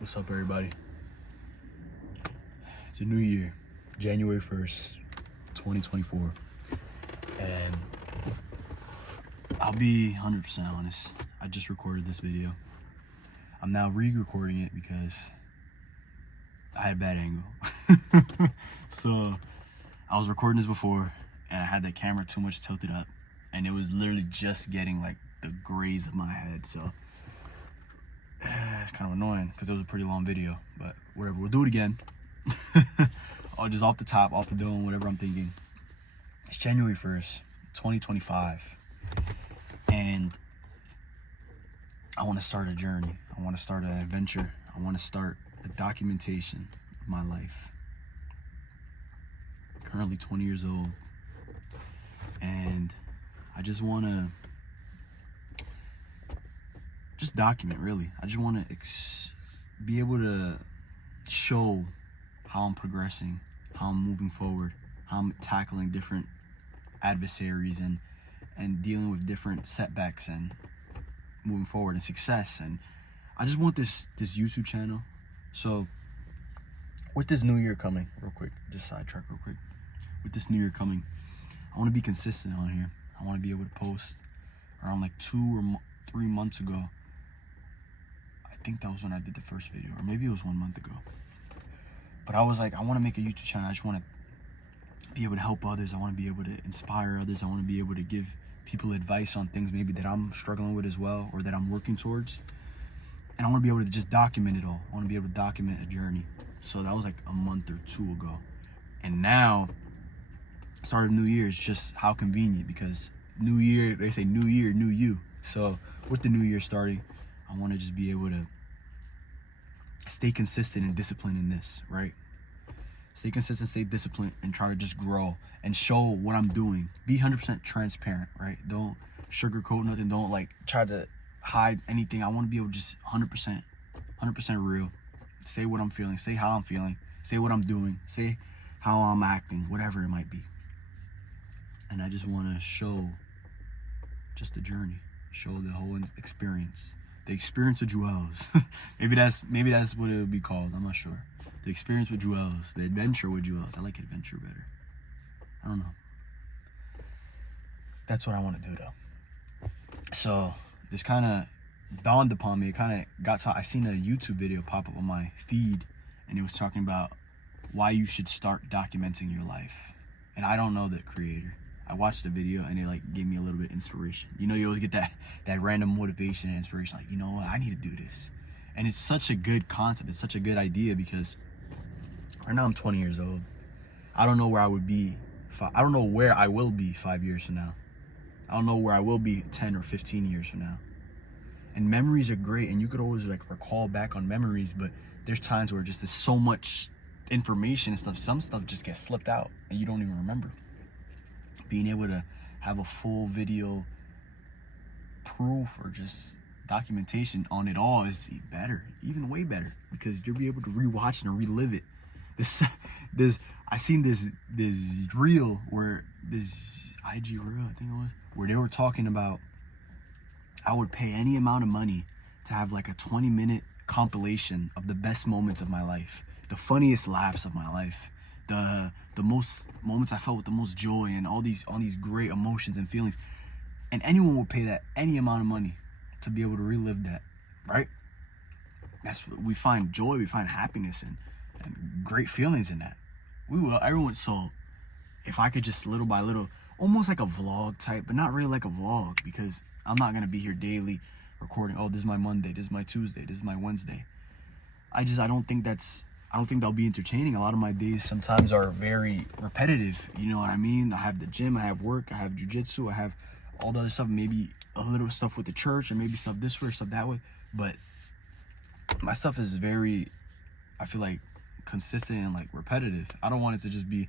What's up, everybody? It's a new year, January 1st, 2024. And I'll be 100% honest. I just recorded this video. I'm now re-recording it because I had a bad angle. So I was recording this before and I had the camera too much tilted up and it was literally just getting like the grays of my head. So it's kind of annoying because it was a pretty long video, but whatever, we'll do it again. I'll just off the top, off the dome, whatever I'm thinking. It's January 1st, 2025, and I want to start a journey. I want to start an adventure. I want to start a documentation of my life. Currently 20 years old, and I just want to document, really. I just want to be able to show how I'm progressing, how I'm moving forward, how I'm tackling different adversaries and dealing with different setbacks and moving forward and success. And I just want this YouTube channel. So with this new year coming, real quick, just sidetrack real quick. With this new year coming, I want to be consistent on here. I want to be able to post around like 2 or 3 months ago. I think that was when I did the first video, or maybe it was 1 month ago. But I was like, I want to make a YouTube channel. I just want to be able to help others. I want to be able to inspire others. I want to be able to give people advice on things maybe that I'm struggling with as well, or that I'm working towards. And I want to be able to just document it all. I want to be able to document a journey. So that was like a month or 2 ago. And now, start of New Year is just how convenient, because New Year, they say New Year, new you. So with the New Year starting, I want to just be able to stay consistent and disciplined in this, right? Stay consistent, stay disciplined, and try to just grow and show what I'm doing. Be 100% transparent, right? Don't sugarcoat nothing. Don't like try to hide anything. I want to be able to just 100% real. Say what I'm feeling. Say how I'm feeling. Say what I'm doing. Say how I'm acting, whatever it might be. And I just want to show just the journey, show the whole experience. The experience with Joels. maybe that's what it would be called. I'm not sure. The experience with Joels. The adventure with Joels. I like adventure better. I don't know. That's what I want to do though. So this kind of dawned upon me. It kind of got to, I seen a YouTube video pop up on my feed, and it was talking about why you should start documenting your life. And I don't know the creator. I watched the video and it like gave me a little bit of inspiration. You know, you always get that random motivation and inspiration, like, you know what, I need to do this. And it's such a good concept. It's such a good idea, because right now I'm 20 years old. I don't know where I would be. I don't know where I will be 5 years from now. I don't know where I will be 10 or 15 years from now. And memories are great, and you could always like recall back on memories, but there's times where just there's so much information and stuff. Some stuff just gets slipped out and you don't even remember. Being able to have a full video proof or just documentation on it all is better, even way better, because you'll be able to rewatch it and relive it. I seen this reel, where this IG reel, I think it was, where they were talking about, I would pay any amount of money to have like a 20-minute compilation of the best moments of my life, the funniest laughs of my life, the most moments I felt with the most joy, and all these great emotions and feelings. And anyone would pay that, any amount of money, to be able to relive that, right? That's what we find joy, we find happiness and great feelings in that. We will, everyone. So if I could just little by little, almost like a vlog type, but not really like a vlog, because I'm not gonna be here daily recording, oh, this is my Monday, this is my Tuesday, this is my Wednesday. I don't think that'll be entertaining. A lot of my days sometimes are very repetitive, you know what I mean? I have the gym, I have work, I have jujitsu, I have all the other stuff, maybe a little stuff with the church, and maybe stuff this way, stuff that way. But my stuff is very, I feel like, consistent and like repetitive. I don't want it to just be,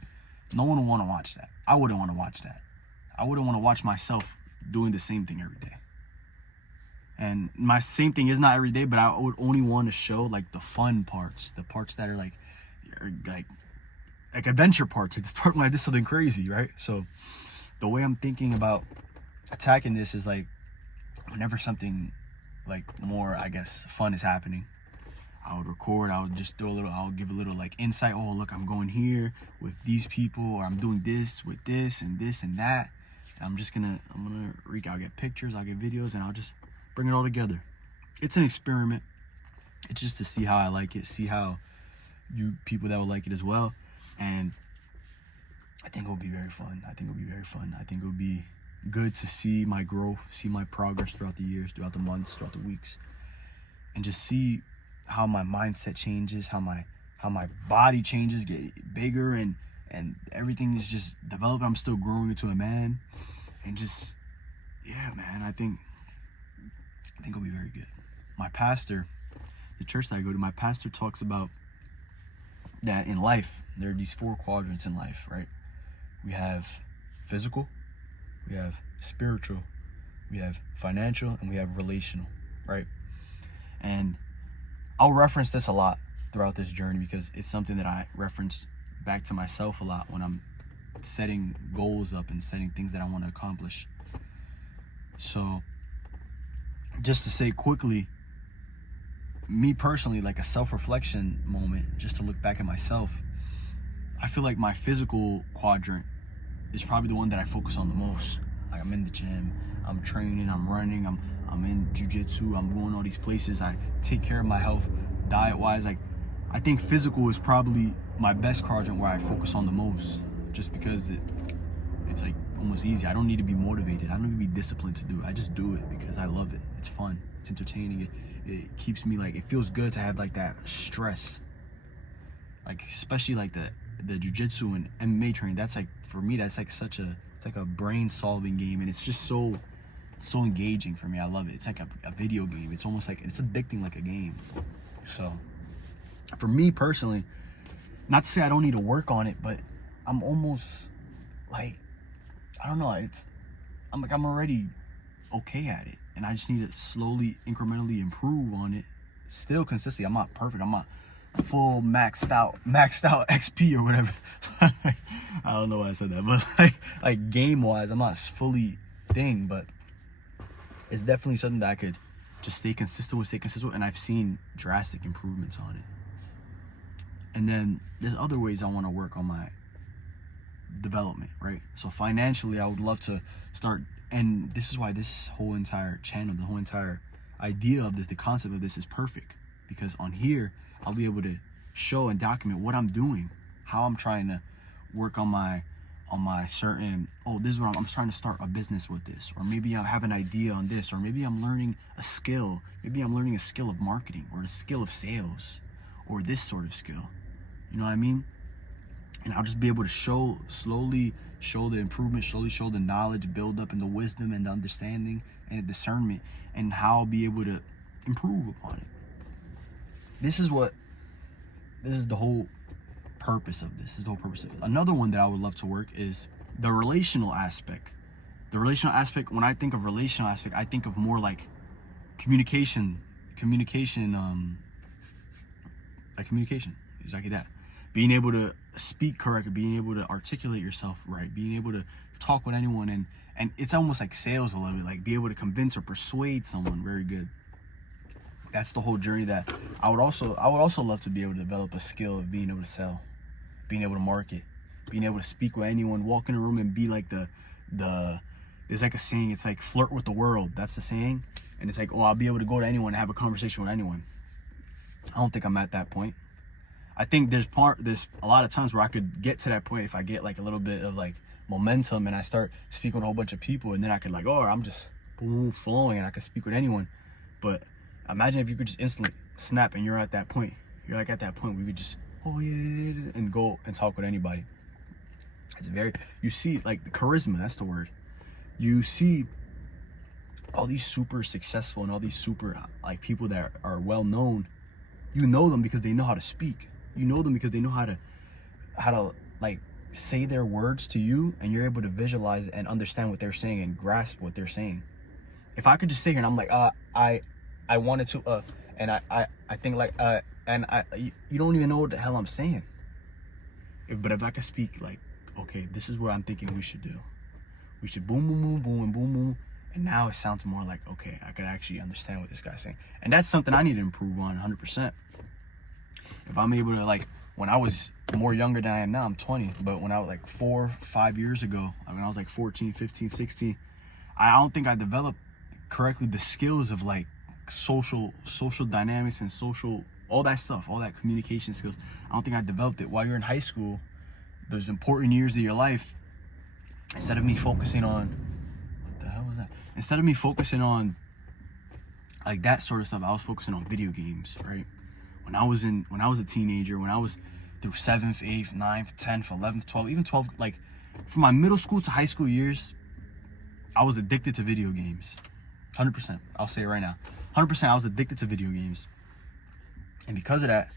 no one would want to watch that. I wouldn't want to watch that. I wouldn't want to watch myself doing the same thing every day. And my same thing is not every day, but I would only want to show like the fun parts, the parts that are like adventure parts. It's starting like this something crazy, right? So the way I'm thinking about attacking this is like, whenever something like more, I guess, fun is happening, I would record. I would just I would give a little like insight. Oh, look, I'm going here with these people, or I'm doing this with this and this and that. I'm I'll get pictures, I'll get videos, and I'll just bring it all together. It's an experiment. It's just to see how I like it, see how you people that will like it as well. And I think it'll be very fun. I think it'll be good to see my growth, see my progress throughout the years, throughout the months, throughout the weeks, and just see how my mindset changes, how my body changes, get bigger, and everything is just developing. I'm still growing into a man, and just, yeah, man, I think it'll be very good. My pastor, the church that I go to, my pastor talks about that in life, there are these 4 quadrants in life, right? We have physical, we have spiritual, we have financial, and we have relational, right? And I'll reference this a lot throughout this journey because it's something that I reference back to myself a lot when I'm setting goals up and setting things that I want to accomplish. So just to say quickly, me personally, like a self-reflection moment, just to look back at myself, I feel like my physical quadrant is probably the one that I focus on the most. Like, I'm in the gym, I'm training, I'm running, I'm in jiu-jitsu, I'm going all these places, I take care of my health diet-wise. Like, I think physical is probably my best quadrant where I focus on the most, just because it's like almost easy. I don't need to be motivated, I don't need to be disciplined to do it. I just do it because I love it. It's fun, it's entertaining, it keeps me, like, it feels good to have like that stress, like especially like the jiu-jitsu and MMA training. That's like, for me, that's like it's like a brain solving game, and it's just so engaging for me. I love it. It's like a video game. It's almost like, it's addicting like a game. So for me personally, not to say I don't need to work on it, but I'm almost like, I don't know, I'm already okay at it, and I just need to slowly, incrementally improve on it. Still consistently, I'm not perfect, I'm not full maxed out XP or whatever. I don't know why I said that, but like game wise, I'm not fully thing, but it's definitely something that I could just stay consistent with, and I've seen drastic improvements on it. And then there's other ways I want to work on my development, right? So financially, I would love to start, and this is why this whole entire channel, the whole entire idea of this, the concept of this is perfect, because on here I'll be able to show and document what I'm doing, how I'm trying to work on my certain, oh, this is what I'm trying to start a business with this, or maybe I have an idea on this, or maybe I'm learning a skill, of marketing, or a skill of sales, or this sort of skill, you know what I mean? And I'll just be able to slowly show the improvement, slowly show the knowledge, build up in the wisdom and the understanding and the discernment, and how I'll be able to improve upon it. This is the whole purpose of this. Another one that I would love to work is the relational aspect. When I think of relational aspect, I think of more like communication, exactly that. Being able to speak correctly, being able to articulate yourself right, being able to talk with anyone, and it's almost like sales a little bit, like be able to convince or persuade someone. Very good. That's the whole journey that I would also love to be able to develop a skill of being able to sell, being able to market, being able to speak with anyone, walk in a room and be like there's like a saying, it's like flirt with the world. That's the saying. And it's like, oh, I'll be able to go to anyone and have a conversation with anyone. I don't think I'm at that point. I think there's a lot of times where I could get to that point if I get like a little bit of like momentum and I start speaking with a whole bunch of people, and then I could like, oh, I'm just boom, flowing and I can speak with anyone. But imagine if you could just instantly snap and you're at that point. You're like at that point where you could just, oh yeah, and go and talk with anybody. You see like the charisma, that's the word. You see all these super successful and all these super like people that are well known. You know them because they know how to speak. You know them because they know how to like say their words to you, and you're able to visualize and understand what they're saying and grasp what they're saying. If I could just sit here and I'm like, I wanted to, and I think like, and you don't even know what the hell I'm saying. But if I could speak like, okay, this is what I'm thinking we should do. We should boom, boom, boom, boom, and boom, boom. And now it sounds more like, okay, I could actually understand what this guy's saying. And that's something I need to improve on 100%. If I'm able to, like, when I was more younger than I am now, I'm 20, but when I was like 4-5 years ago, when I was like 14, 15, 16, I don't think I developed correctly the skills of like social dynamics and all that stuff, all that communication skills. I don't think I developed it while you're in high school. Those important years of your life, instead of me focusing on, what the hell was that? Instead of me focusing on like that sort of stuff, I was focusing on video games, right? When I was a teenager, when I was through 7th, 8th, 9th, 10th, 11th, 12th, even 12th, like from my middle school to high school years, I was addicted to video games. 100%. I'll say it right now. 100% I was addicted to video games. And because of that,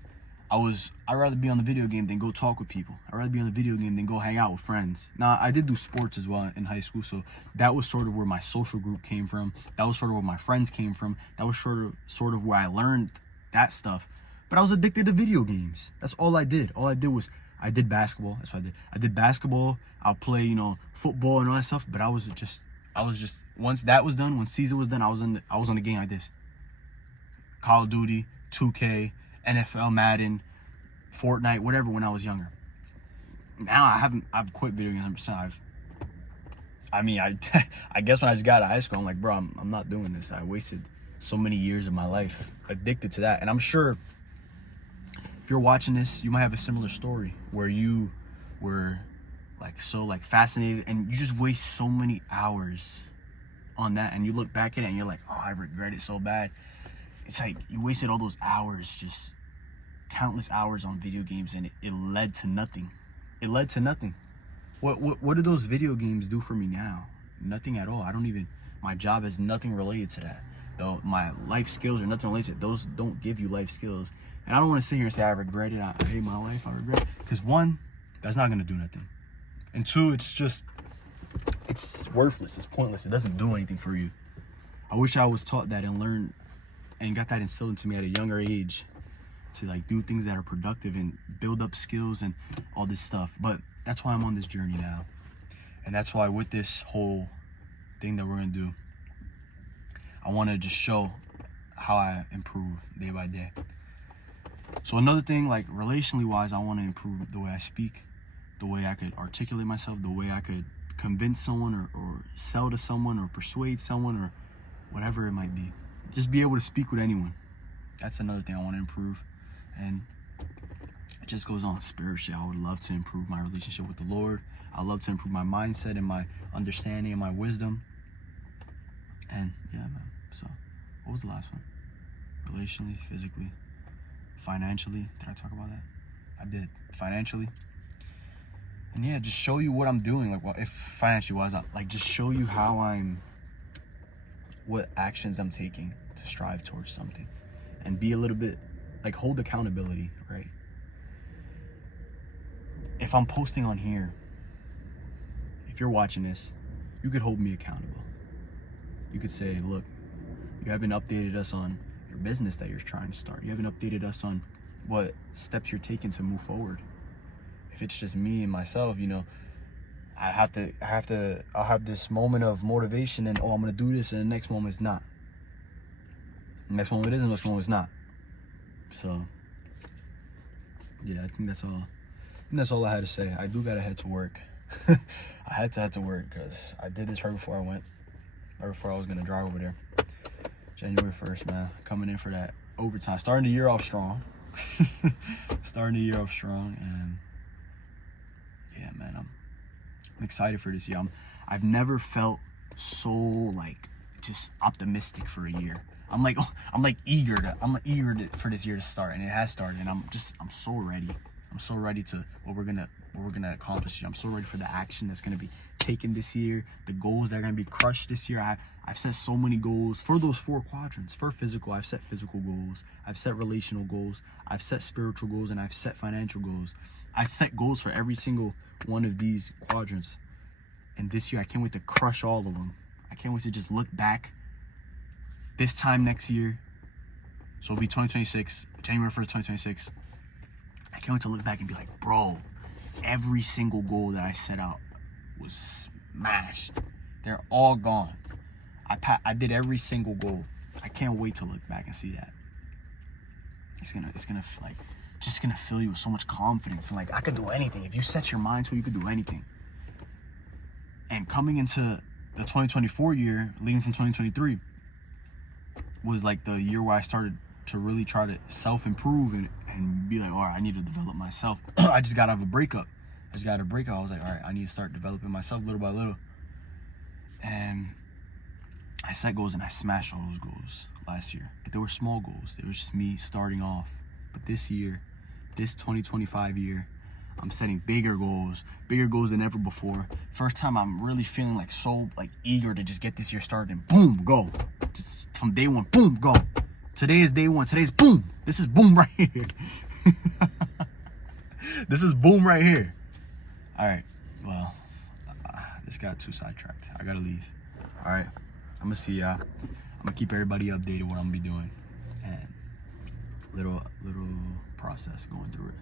I'd rather be on the video game than go talk with people. I'd rather be on the video game than go hang out with friends. Now, I did do sports as well in high school, so that was sort of where my social group came from. That was sort of where my friends came from. That was sort of where I learned that stuff. But I was addicted to video games. That's all I did. All I did was I did basketball. That's what I did. I did basketball. I'll play, football and all that stuff. But I was just once that was done, when season was done, I was on the game like this. Call of Duty, 2K, NFL, Madden, Fortnite, whatever. When I was younger. Now I've quit video games 100%. I guess when I just got out of high school, I'm like, bro, I'm not doing this. I wasted so many years of my life addicted to that, and I'm sure. If you're watching this, you might have a similar story where you were so fascinated and you just waste so many hours on that, and you look back at it and you're like, oh, I regret it so bad. It's like you wasted all those hours, just countless hours on video games, and it led to nothing. It led to nothing. What do those video games do for me now? Nothing at all. My job has nothing related to that. Though my life skills are nothing related to it. Those don't give you life skills. And I don't want to sit here and say I regret it, I hate my life, I regret it. Because one, that's not going to do nothing. And two, it's worthless, it's pointless, it doesn't do anything for you. I wish I was taught that and learned and got that instilled into me at a younger age to do things that are productive and build up skills and all this stuff. But that's why I'm on this journey now. And that's why with this whole thing that we're going to do, I want to just show how I improve day by day. So another thing, relationally wise, I want to improve the way I speak, the way I could articulate myself, the way I could convince someone or sell to someone or persuade someone or whatever it might be. Just be able to speak with anyone. That's another thing I want to improve. And it just goes on spiritually. I would love to improve my relationship with the Lord. I love to improve my mindset and my understanding and my wisdom. And yeah, man. So what was the last one? Relationally, physically, financially. Did I talk about that? I did. Financially. And yeah, just show you what I'm doing. If financially wise, just show you what actions I'm taking to strive towards something, and be a little bit hold accountability, right? If I'm posting on here, if you're watching this, you could hold me accountable. You could say, look, you haven't updated us on your business that you're trying to start. You haven't updated us on what steps you're taking to move forward. If it's just me and myself, I'll have this moment of motivation and, I'm going to do this, and the next moment it's not. The next moment it is, and the next moment it's not. So, yeah, I think that's all. That's all I had to say. I do got to head to work. I had to head to work because I did this right before I went. Right before I was going to drive over there. January 1st, man. Coming in for that overtime. Starting the year off strong. And yeah, man, I'm excited for this year. I've never felt so just optimistic for a year. I'm eager for this year to start, and it has started, and I'm so ready. I'm so ready to what we're gonna accomplish here. I'm so ready for the action that's gonna be taken this year, the goals that are gonna be crushed this year. I've set so many goals for those 4 quadrants. For physical, I've set physical goals. I've set relational goals. I've set spiritual goals, and I've set financial goals. I set goals for every single one of these quadrants. And this year, I can't wait to crush all of them. I can't wait to just look back this time next year. So it'll be 2026, January 1st, 2026. I can't wait to look back and be like, bro, every single goal that I set out was smashed. They're all gone. I did every single goal. I can't wait to look back and see that. It's gonna just gonna fill you with so much confidence. And like, I could do anything. If you set your mind to it, you could do anything. And coming into the 2024 year, leading from 2023, was like the year where I started to really try to self-improve and be like, all right, I need to develop myself. I just got out of a breakup. I was like, all right, I need to start developing myself little by little. And I set goals and I smashed all those goals last year. But they were small goals. They were just me starting off. But this year, this 2025 year, I'm setting bigger goals than ever before. First time I'm really feeling like so like eager to just get this year started and boom, go. Just from day one, boom, go. Today is day one. Today's boom. This is boom right here. This is boom right here. All right. Well, this got too sidetracked. I gotta leave. All right. I'm gonna see y'all. I'm gonna keep everybody updated what I'm gonna be doing, and little process going through it.